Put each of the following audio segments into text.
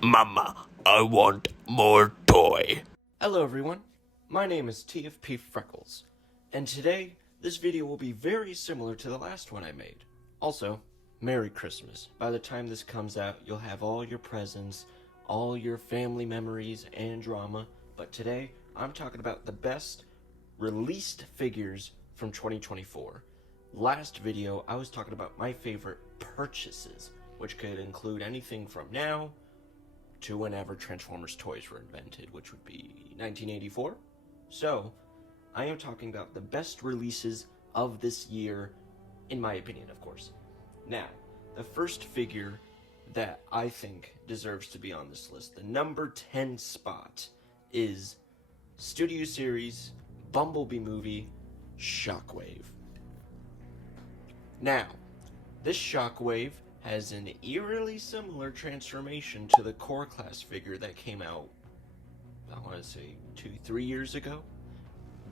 Mama, I want more toy. Hello everyone, my name is TFP Freckles, and today this video will be very similar to the last one I made. Also, Merry Christmas. By the time this comes out, you'll have all your presents, all your family memories and drama, but today I'm talking about the best released figures from 2024. Last video I was talking about my favorite purchases, which could include anything from now to whenever Transformers toys were invented, which would be 1984. So, I am talking about the best releases of this year, in my opinion, of course. Now, the first figure that I think deserves to be on this list, the number 10 spot, is Studio Series Bumblebee movie Shockwave. Now, this Shockwave has an eerily similar transformation to the Core Class figure that came out, I want to say 2-3 years ago.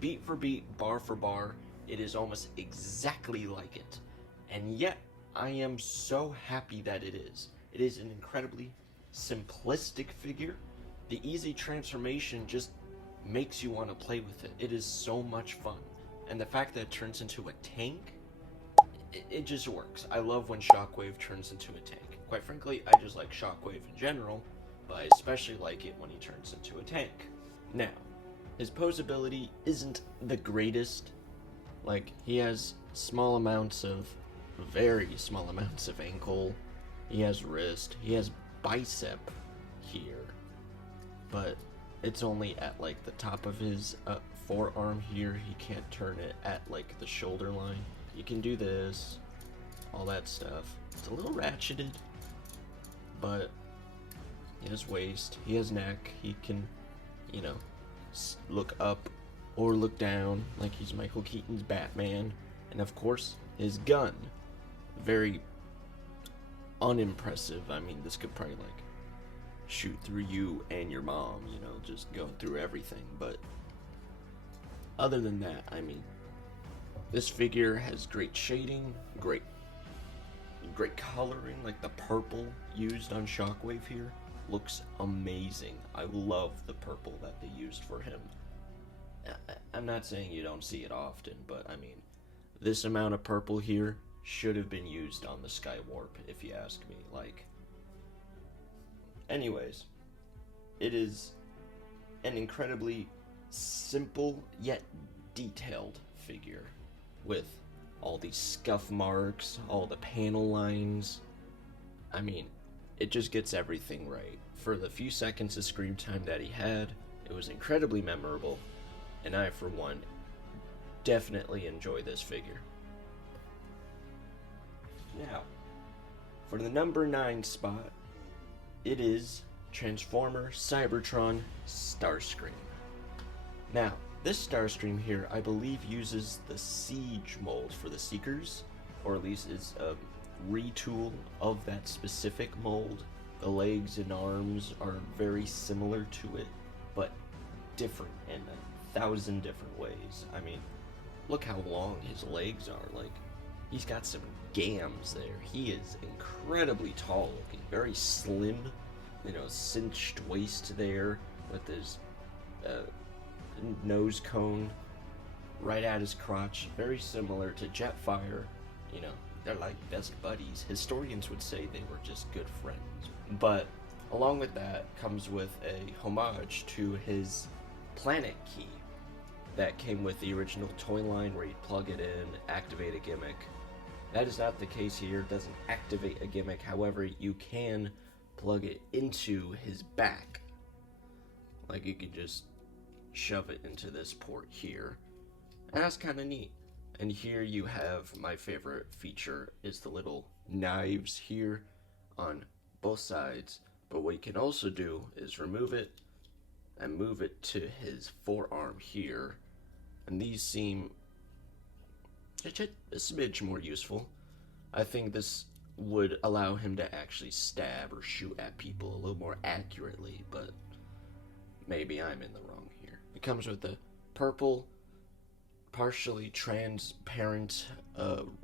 Beat for beat, bar for bar, it is almost exactly like it. And yet, I am so happy that it is. It is an incredibly simplistic figure. The easy transformation just makes you want to play with it. It is so much fun. And the fact that it turns into a tank, it just works. I love when Shockwave turns into a tank. Quite frankly, I just like Shockwave in general, but I especially like it when he turns into a tank. Now, his posability isn't the greatest. Like, he has very small amounts of ankle. He has wrist. He has bicep here. But it's only at, like, the top of his forearm here. He can't turn it at, like, the shoulder line. You can do this, all that stuff. It's a little ratcheted, but he has waist, he has neck, he can, look up or look down like he's Michael Keaton's Batman. And of course, his gun. Very unimpressive. I mean, this could probably, like, shoot through you and your mom, just going through everything. But other than that, I mean, this figure has great shading, great coloring, like the purple used on Shockwave here looks amazing. I love the purple that they used for him. I'm not saying you don't see it often, but I mean, this amount of purple here should have been used on the Skywarp, if you ask me. Like, anyways, it is an incredibly simple yet detailed figure, with all these scuff marks, all the panel lines. I mean, it just gets everything right. For the few seconds of screen time that he had, it was incredibly memorable, and I, for one, definitely enjoy this figure. Now, for the number 9 spot, it is Transformer Cybertron Starscream. Now, this Starscream here, I believe, uses the Siege mold for the Seekers, or at least is a retool of that specific mold. The legs and arms are very similar to it, but different in 1,000 different ways. I mean, look how long his legs are. Like, he's got some gams there. He is incredibly tall looking, very slim, cinched waist there with his nose cone right at his crotch, very similar to Jetfire. They're like best buddies. Historians would say they were just good friends. But along with that comes with a homage to his planet key that came with the original toy line, where you plug it in, activate a gimmick. That is not the case here. It doesn't activate a gimmick. However, you can plug it into his back. Like, you could just shove it into this port here. And that's kind of neat. And here you have my favorite feature, is the little knives here on both sides. But what you can also do is remove it and move it to his forearm here. And these seem a smidge more useful. I think this would allow him to actually stab or shoot at people a little more accurately, but maybe I'm in the wrong here. It comes with a purple, partially transparent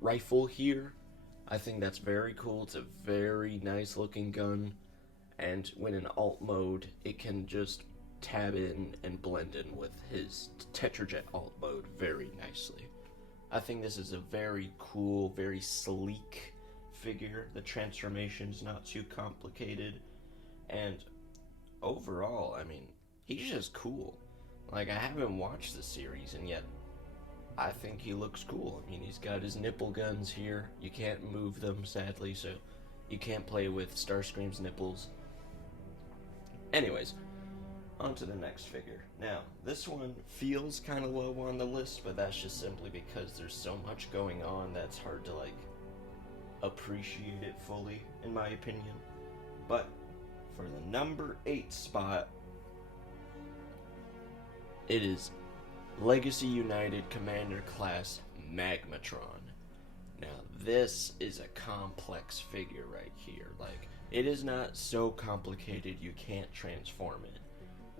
rifle here. I think that's very cool. It's a very nice looking gun, And when in alt mode, it can just tab in and blend in with his Tetrajet alt mode very nicely. I think this is a very cool, very sleek figure. The transformation's not too complicated. And overall, I mean, he's just cool. Like, I haven't watched the series, and yet I think he looks cool. I mean, he's got his nipple guns here. You can't move them, sadly, so you can't play with Starscream's nipples. Anyways, on to the next figure. Now, this one feels kind of low on the list, but that's just simply because there's so much going on that's hard to, like, appreciate it fully, in my opinion. But for the number 8 spot, it is Legacy United Commander Class Magmatron. Now, this is a complex figure right here. Like, it is not so complicated you can't transform it,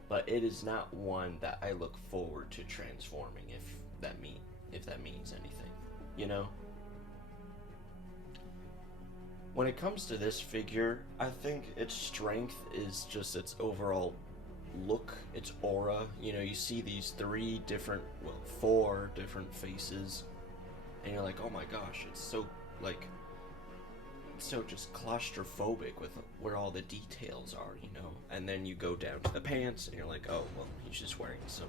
but it is not one that I look forward to transforming, if that means anything, you know? When it comes to this figure, I think its strength is just its overall look, its aura. You know, you see these 4 different faces, and you're like, oh my gosh, it's so, like, so just claustrophobic with where all the details are, you know? And then you go down to the pants, and you're like, oh, well, he's just wearing some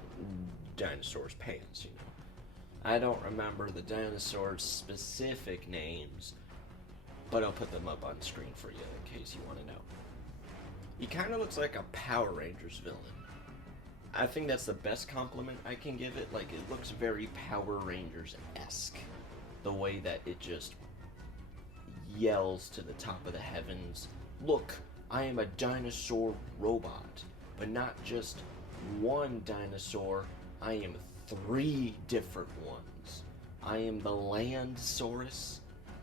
dinosaur's pants, you know? I don't remember the dinosaurs' specific names, but I'll put them up on screen for you in case you want to know. He kind of looks like a Power Rangers villain. I think that's the best compliment I can give it. Like, it looks very Power Rangers-esque. The way that it just yells to the top of the heavens, look, I am a dinosaur robot. But not just one dinosaur, I am 3 different ones. I am the Landsaurus,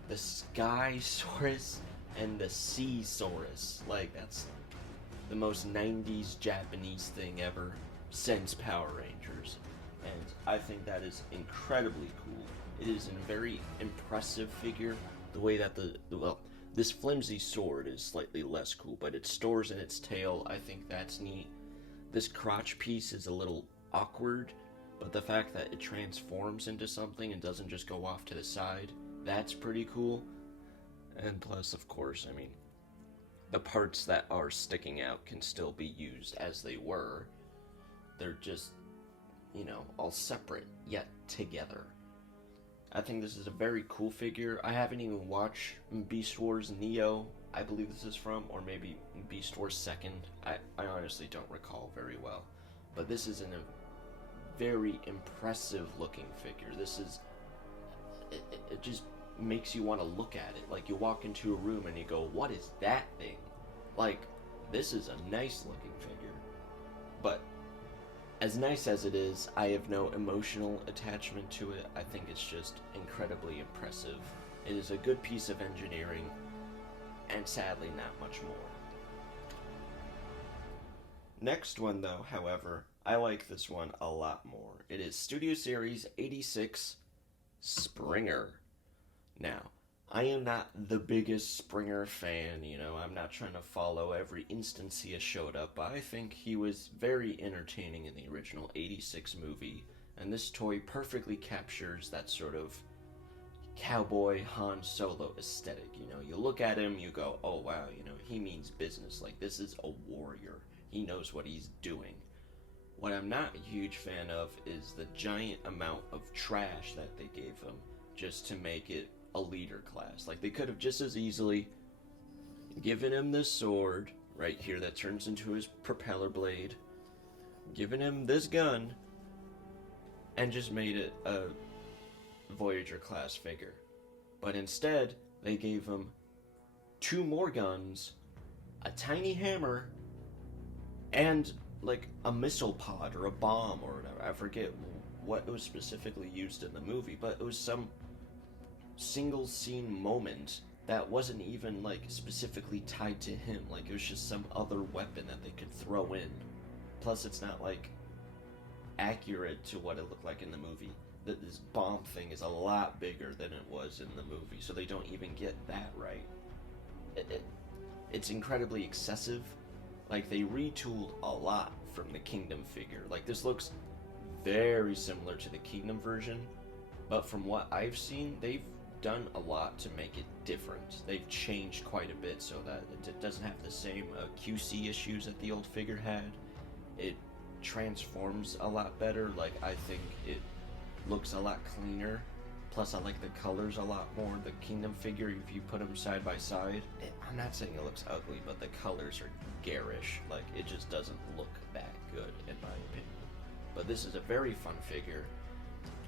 the Skysaurus, and the Seasaurus. Like, that's the most 90s Japanese thing ever since Power Rangers. And I think that is incredibly cool. It is a very impressive figure. The way that this flimsy sword is slightly less cool, but it stores in its tail. I think that's neat. This crotch piece is a little awkward, but the fact that it transforms into something and doesn't just go off to the side, that's pretty cool. And plus, of course, I mean, the parts that are sticking out can still be used as they were. They're just, you know, all separate, yet together. I think this is a very cool figure. I haven't even watched Beast Wars Neo, I believe this is from, or maybe Beast Wars 2nd. I honestly don't recall very well. But this is a very impressive looking figure. This is, it just makes you want to look at it. Like, you walk into a room and you go, what is that thing? Like, this is a nice looking figure. But as nice as it is, I have no emotional attachment to it. I think it's just incredibly impressive. It is a good piece of engineering, and sadly not much more. Next one though, however, I like this one a lot more. It is Studio Series 86 Springer. Now, I am not the biggest Springer fan, you know, I'm not trying to follow every instance he has showed up, but I think he was very entertaining in the original 86 movie, and this toy perfectly captures that sort of cowboy Han Solo aesthetic, you know. You look at him, you go, oh wow, you know, he means business, like this is a warrior, he knows what he's doing. What I'm not a huge fan of is the giant amount of trash that they gave him just to make it a leader class. Like, they could have just as easily given him this sword right here that turns into his propeller blade, given him this gun, and just made it a Voyager class figure. But instead, they gave him 2 more guns, a tiny hammer, and like a missile pod or a bomb or whatever. I forget what was specifically used in the movie, but it was some single scene moment that wasn't even like specifically tied to him. Like, it was just some other weapon that they could throw in. Plus, it's not like accurate to what it looked like in the movie. This bomb thing is a lot bigger than it was in the movie, so they don't even get that right. It's incredibly excessive, Like, they retooled a lot from the Kingdom figure. Like, this looks very similar to the Kingdom version, but from what I've seen, they've done a lot to make it different. They've changed quite a bit so that it doesn't have the same QC issues that the old figure had. It transforms a lot better. Like, I think it looks a lot cleaner. Plus, I like the colors a lot more. The Kingdom figure, if you put them side by side, I'm not saying it looks ugly, but the colors are garish. Like, it just doesn't look that good, in my opinion. But this is a very fun figure.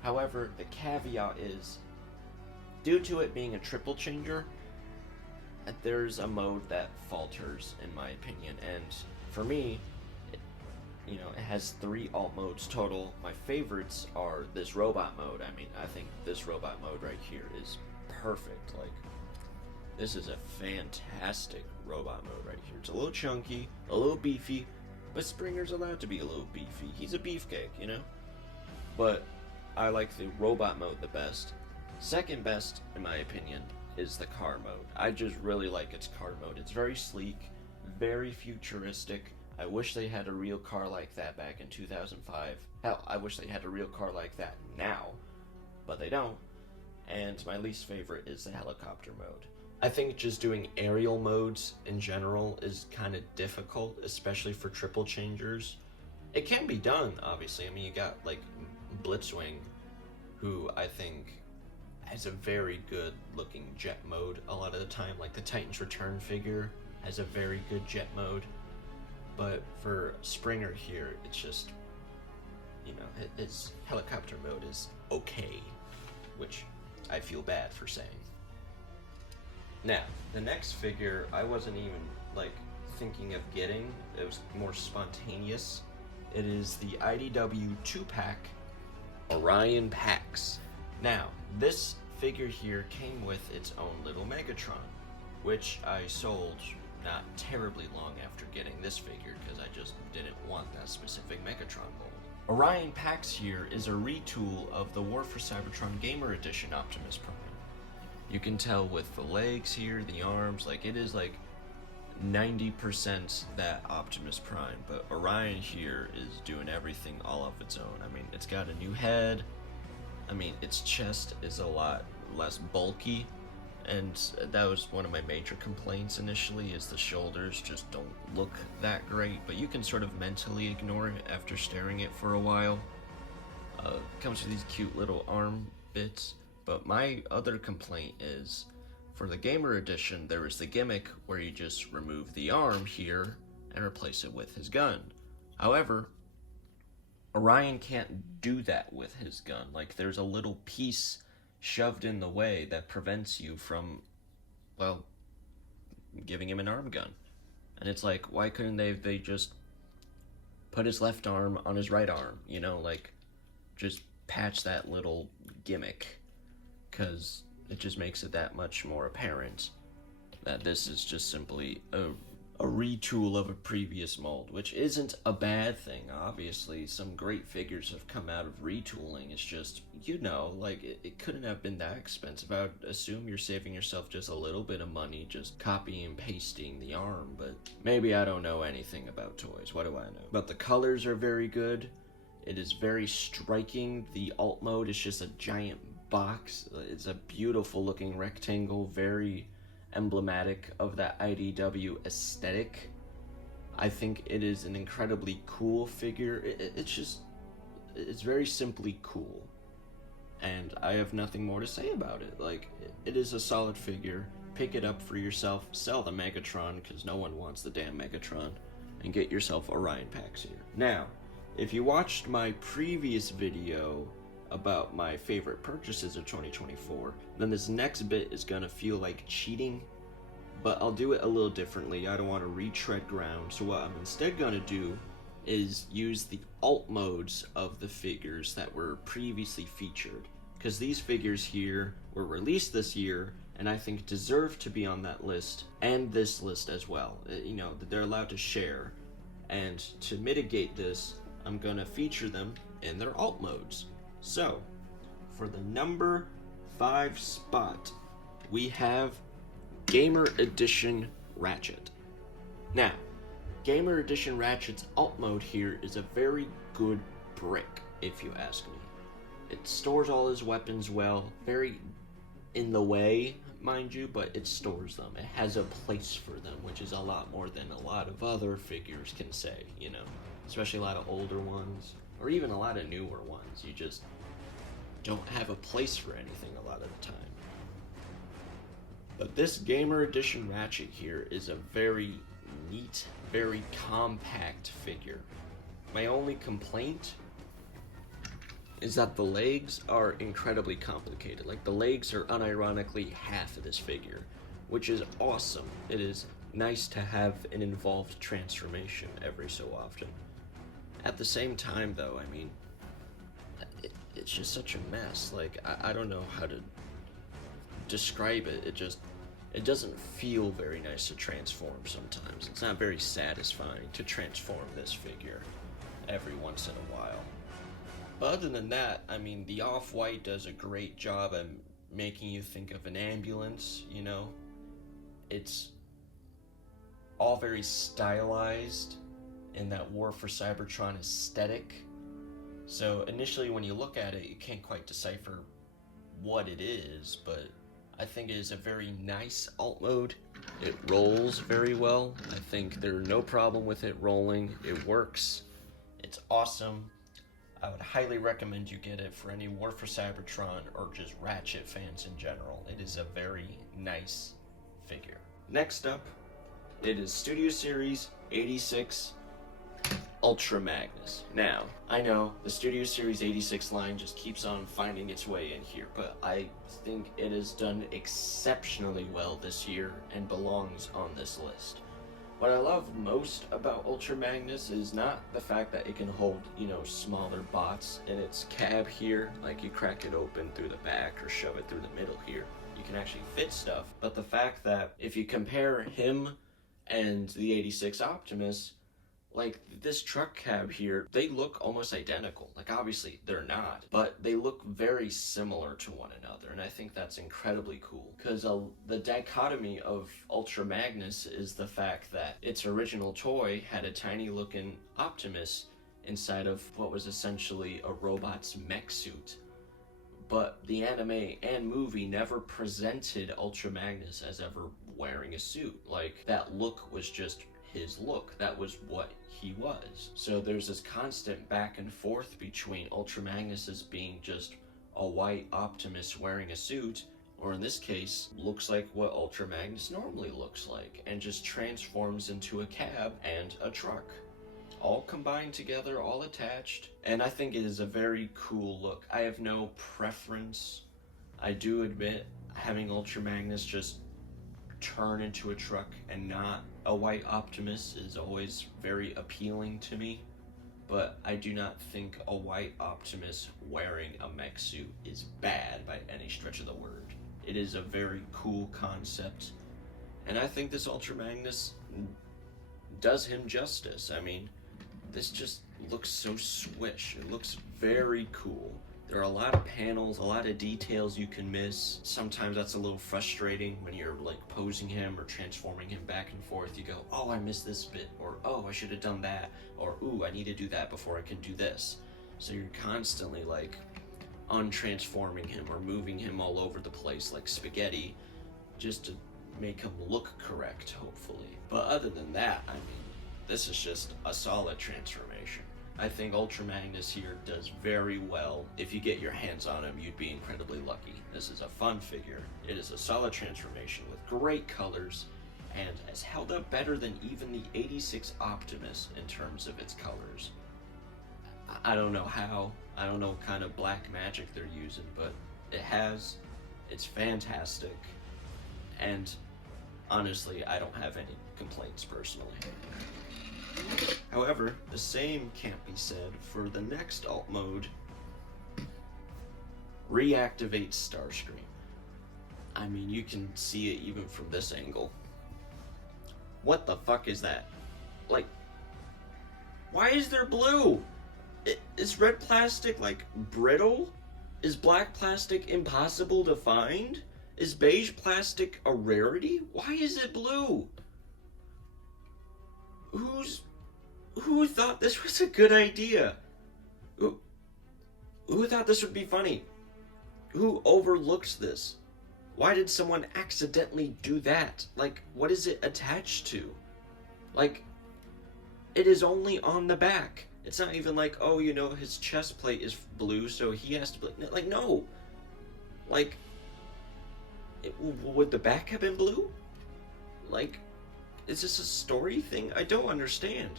However, the caveat is, due to it being a triple changer, there's a mode that falters, in my opinion. And for me, it has 3 alt modes total. My favorites are this robot mode. I mean, I think this robot mode right here is perfect. Like, this is a fantastic robot mode right here. It's a little chunky, a little beefy, but Springer's allowed to be a little beefy. He's a beefcake, you know? But I like the robot mode the best. Second best, in my opinion, is the car mode. I just really like its car mode. It's very sleek, very futuristic. I wish they had a real car like that back in 2005. Hell, I wish they had a real car like that now, but they don't. And my least favorite is the helicopter mode. I think just doing aerial modes in general is kind of difficult, especially for triple changers. It can be done, obviously. I mean, you got like Blitzwing, who I think has a very good looking jet mode a lot of the time. Like the Titan's Return figure has a very good jet mode. But for Springer here, it's just, his helicopter mode is okay, which I feel bad for saying. Now, the next figure I wasn't even, thinking of getting. It was more spontaneous. It is the IDW 2-pack Orion Pax. Now, this figure here came with its own little Megatron, which I sold not terribly long after getting this figure because I just didn't want that specific Megatron mold. Orion Pax here is a retool of the War for Cybertron Gamer Edition Optimus Prime. You can tell with the legs here, the arms, it is 90% that Optimus Prime, but Orion here is doing everything all of its own. I mean, it's got a new head. I mean, its chest is a lot less bulky. And that was one of my major complaints initially, is the shoulders just don't look that great, but you can sort of mentally ignore it after staring it for a while. Comes with these cute little arm bits, but my other complaint is, for the Gamer Edition, there was the gimmick where you just remove the arm here and replace it with his gun. However, Orion can't do that with his gun. There's a little piece shoved in the way that prevents you from, giving him an arm gun. And it's why couldn't they just put his left arm on his right arm, just patch that little gimmick, because it just makes it that much more apparent that this is just simply a retool of a previous mold, which isn't a bad thing. Obviously, some great figures have come out of retooling. It's just, it couldn't have been that expensive. I would assume you're saving yourself just a little bit of money just copying and pasting the arm, but maybe I don't know anything about toys. What do I know? But the colors are very good. It is very striking. The alt mode is just a giant box. It's a beautiful looking rectangle, very emblematic of that IDW aesthetic. I think it is an incredibly cool figure. It's very simply cool, and I have nothing more to say about it. It is a solid figure. Pick it up for yourself, sell the Megatron, because no one wants the damn Megatron, and get yourself Orion Pax here. Now, if you watched my previous video about my favorite purchases of 2024, then this next bit is gonna feel like cheating, but I'll do it a little differently. I don't want to retread ground, so what I'm instead gonna do is use the alt modes of the figures that were previously featured, because these figures here were released this year and I think deserve to be on that list and this list as well. They're allowed to share, and to mitigate this, I'm gonna feature them in their alt modes. So, for the number 5 spot, we have Gamer Edition Ratchet. Now, Gamer Edition Ratchet's alt mode here is a very good brick, if you ask me. It stores all his weapons well, very in the way, mind you, but it stores them. It has a place for them, which is a lot more than a lot of other figures can say, you know, especially a lot of older ones, or even a lot of newer ones. You just don't have a place for anything a lot of the time. But this Gamer Edition Ratchet here is a very neat, very compact figure. My only complaint is that the legs are incredibly complicated. Like, the legs are unironically half of this figure, which is awesome. It is nice to have an involved transformation every so often. At the same time, though, I mean, it's just such a mess. Like, I don't know how to describe it. It doesn't feel very nice to transform sometimes. It's not very satisfying to transform this figure every once in a while. But other than that, I mean, the Off-White does a great job at making you think of an ambulance, you know? It's all very stylized in that War for Cybertron aesthetic. So initially when you look at it, you can't quite decipher what it is, but I think it is a very nice alt mode. It rolls very well. I think there's no problem with it rolling. It works. It's awesome. I would highly recommend you get it for any War for Cybertron or just Ratchet fans in general. It is a very nice figure. Next up, it is Studio Series 86 Ultra Magnus. Now, I know the Studio Series 86 line just keeps on finding its way in here, but I think it has done exceptionally well this year and belongs on this list. What I love most about Ultra Magnus is not the fact that it can hold, you know, smaller bots in its cab here, like you crack it open through the back or shove it through the middle here. You can actually fit stuff, but the fact that if you compare him and the 86 Optimus, like, this truck cab here, they look almost identical. Like, obviously, they're not, but they look very similar to one another, and I think that's incredibly cool. Because the dichotomy of Ultra Magnus is the fact that its original toy had a tiny-looking Optimus inside of what was essentially a robot's mech suit. But the anime and movie never presented Ultra Magnus as ever wearing a suit. Like, that look was just his look. That was what he was. So there's this constant back and forth between Ultra Magnus as being just a white Optimus wearing a suit, or in this case, looks like what Ultra Magnus normally looks like, and just transforms into a cab and a truck. All combined together, all attached, and I think it is a very cool look. I have no preference. I do admit having Ultra Magnus just turn into a truck and not a white Optimus is always very appealing to me, but I do not think a white Optimus wearing a mech suit is bad by any stretch of the word. It is a very cool concept, and I think this Ultra Magnus does him justice. I mean, this just looks so swish. It looks very cool. There are a lot of panels, a lot of details you can miss. Sometimes that's a little frustrating when you're like posing him or transforming him back and forth. You go, oh, I missed this bit, or oh, I should have done that, or ooh, I need to do that before I can do this. So you're constantly like untransforming him or moving him all over the place like spaghetti just to make him look correct, hopefully. But other than that, I mean, this is just a solid transformation. I think Ultra Magnus here does very well. If you get your hands on him, you'd be incredibly lucky. This is a fun figure. It is a solid transformation with great colors and has held up better than even the 86 Optimus in terms of its colors. I don't know how. I don't know what kind of black magic they're using, but it has. It's fantastic. And honestly, I don't have any complaints personally. However, the same can't be said for the next alt mode, Reactivate Starscream. I mean, you can see it even from this angle. What the fuck is that? Like, why is there blue? Is red plastic, like, brittle? Is black plastic impossible to find? Is beige plastic a rarity? Why is it blue? Who thought this was a good idea? Who thought this would be funny? Who overlooks this? Why did someone accidentally do that? Like, what is it attached to? Like, it is only on the back. It's not even like, oh, you know, his chest plate is blue, so he has to... Like, no. Like, would the back have been blue? Like, is this a story thing? I don't understand.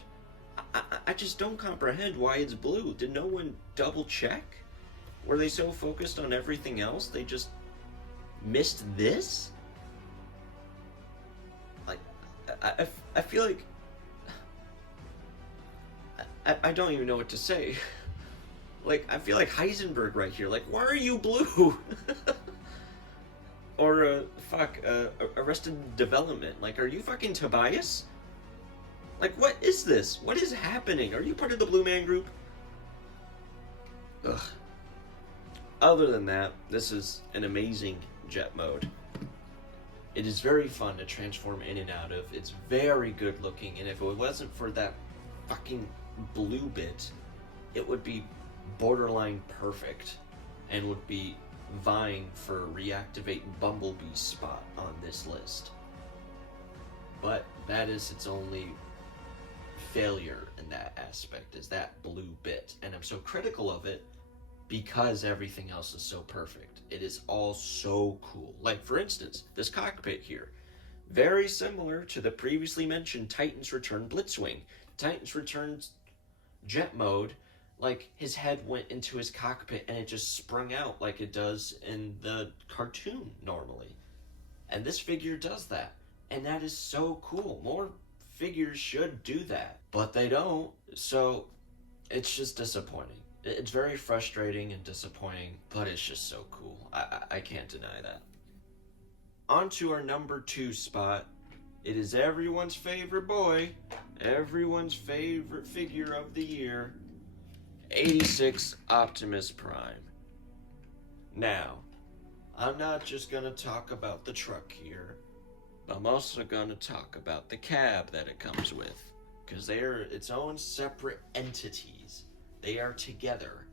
I just don't comprehend why it's blue. Did no one double check? Were they so focused on everything else they just missed this? Like, I feel like... I don't even know what to say. Like, I feel like Heisenberg right here. Like, why are you blue? Or, Arrested Development. Like, are you fucking Tobias? Like, what is this? What is happening? Are you part of the Blue Man Group? Ugh. Other than that, this is an amazing jet mode. It is very fun to transform in and out of. It's very good looking, and if it wasn't for that fucking blue bit, it would be borderline perfect and would be vying for Reactivate Bumblebee's spot on this list. But that is its only failure in that aspect, is that blue bit, and I'm so critical of it because everything else is so perfect. It is all so cool. Like, for instance, this cockpit here, very similar to the previously mentioned Titan's Return Blitzwing. Titan's Return's jet mode, like, his head went into his cockpit and it just sprung out like it does in the cartoon normally. And this figure does that. And that is so cool. More figures should do that. But they don't. So it's just disappointing. It's very frustrating and disappointing, but it's just so cool. I can't deny that. On to our number 2 spot. It is everyone's favorite boy, everyone's favorite figure of the year, 86 Optimus Prime. Now, I'm not just gonna talk about the truck here, but I'm also gonna talk about the cab that it comes with, because they are its own separate entities. They are together,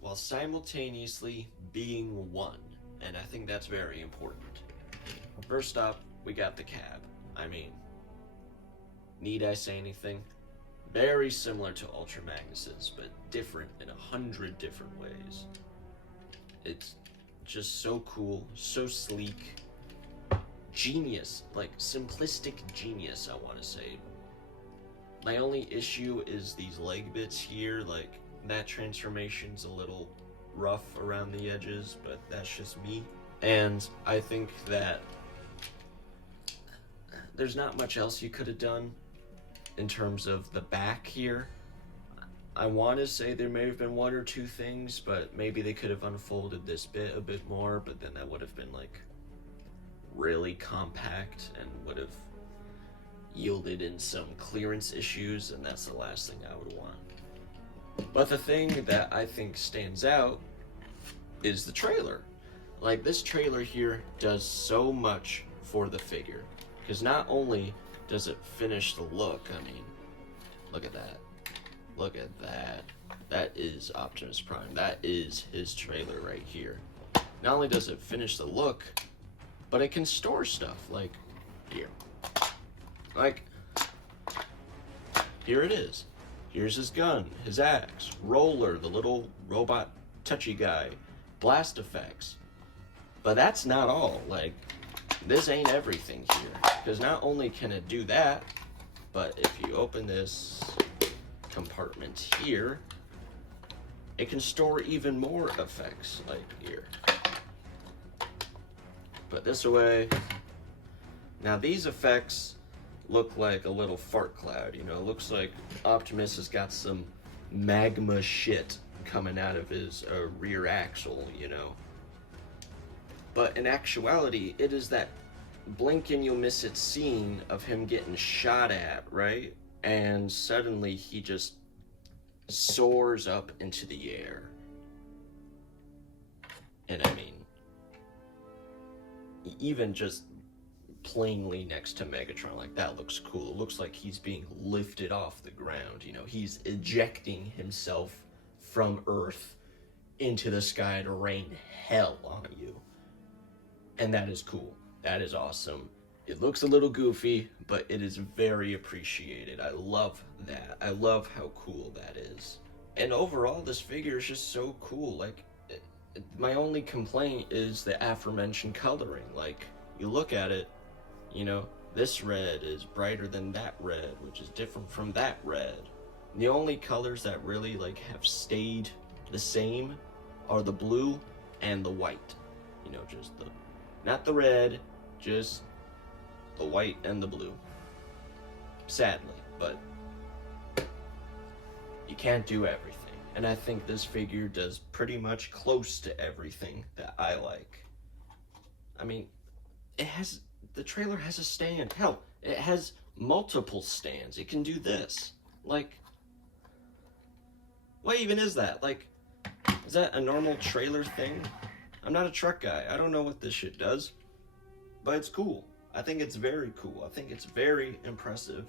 while simultaneously being one, and I think that's very important. First up, we got the cab. I mean, need I say anything? Very similar to Ultra Magnus's, but different in 100 different ways. It's just so cool, so sleek, genius, like simplistic genius, I want to say. My only issue is these leg bits here, like that transformation's a little rough around the edges, but that's just me. And I think that there's not much else you could have done in terms of the back here. I want to say there may have been 1 or 2 things, but maybe they could have unfolded this bit a bit more, but then that would have been like really compact and would have yielded in some clearance issues, and that's the last thing I would want. But the thing that I think stands out is the trailer. Like, this trailer here does so much for the figure, because not only does it finish the look, I mean, look at that. Look at that. That is Optimus Prime. That is his trailer right here. Not only does it finish the look, but it can store stuff, like, here. Like, here it is. Here's his gun, his axe, Roller, the little robot touchy guy, blast effects. But that's not all. Like, this ain't everything here. Because not only can it do that, but if you open this compartment here, it can store even more effects, like here. Put this away. Now these effects look like a little fart cloud, you know, it looks like Optimus has got some magma shit coming out of his rear axle, you know. But in actuality, it is that blink and you'll miss it scene of him getting shot at, right? And suddenly he just soars up into the air. And I mean, even just plainly next to Megatron. Like, that looks cool. It looks like he's being lifted off the ground. You know, he's ejecting himself from Earth into the sky to rain hell on you. And that is cool. That is awesome. It looks a little goofy, but it is very appreciated. I love that. I love how cool that is. And overall, this figure is just so cool. Like, my only complaint is the aforementioned coloring. Like, you look at it, you know, this red is brighter than that red, which is different from that red. The only colors that really, like, have stayed the same are the blue and the white. You know, just the, not the red, just the white and the blue. Sadly, but you can't do everything. And I think this figure does pretty much close to everything that I like. I mean, the trailer has a stand. Hell, it has multiple stands. It can do this. Like, what even is that? Like, is that a normal trailer thing? I'm not a truck guy. I don't know what this shit does, but it's cool. I think it's very cool. I think it's very impressive.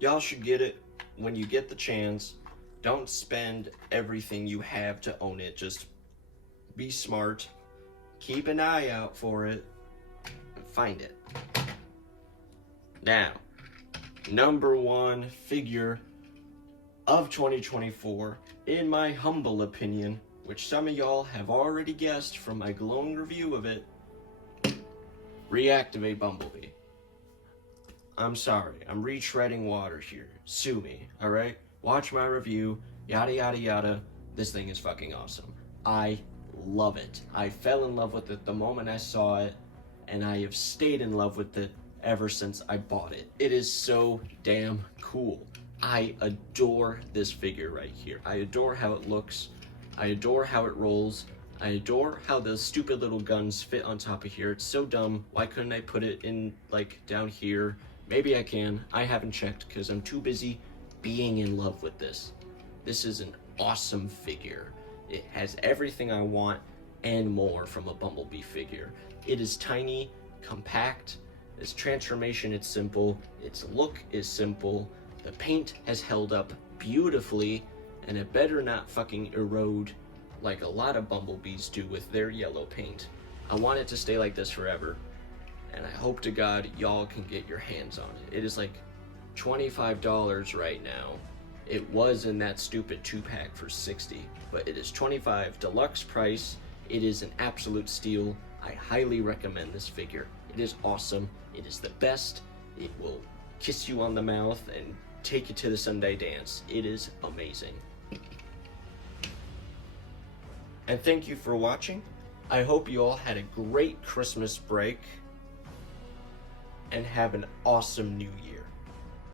Y'all should get it when you get the chance. Don't spend everything you have to own it. Just be smart. Keep an eye out for it. And find it. Now, number one figure of 2024, in my humble opinion, which some of y'all have already guessed from my glowing review of it, Reactivate Bumblebee. I'm sorry, I'm retreading water here. Sue me, alright? Watch my review, yada yada yada. This thing is fucking awesome. I love it. I fell in love with it the moment I saw it, and I have stayed in love with it ever since I bought it. It is so damn cool. I adore this figure right here. I adore how it looks. I adore how it rolls. I adore how those stupid little guns fit on top of here. It's so dumb. Why couldn't I put it in, like, down here? Maybe I can. I haven't checked because I'm too busy being in love with this. This is an awesome figure. It has everything I want and more from a Bumblebee figure. It is tiny, compact. Its transformation is simple. Its look is simple. The paint has held up beautifully, and it better not fucking erode like a lot of Bumblebees do with their yellow paint. I want it to stay like this forever, and I hope to God y'all can get your hands on it. It is like $25 right now. It was in that stupid 2-pack for $60, but it is $25 deluxe price. It is an absolute steal. I highly recommend this figure. It is awesome. It is the best. It will kiss you on the mouth and take you to the Sunday dance. It is amazing. And thank you for watching. I hope you all had a great Christmas break and have an awesome new year.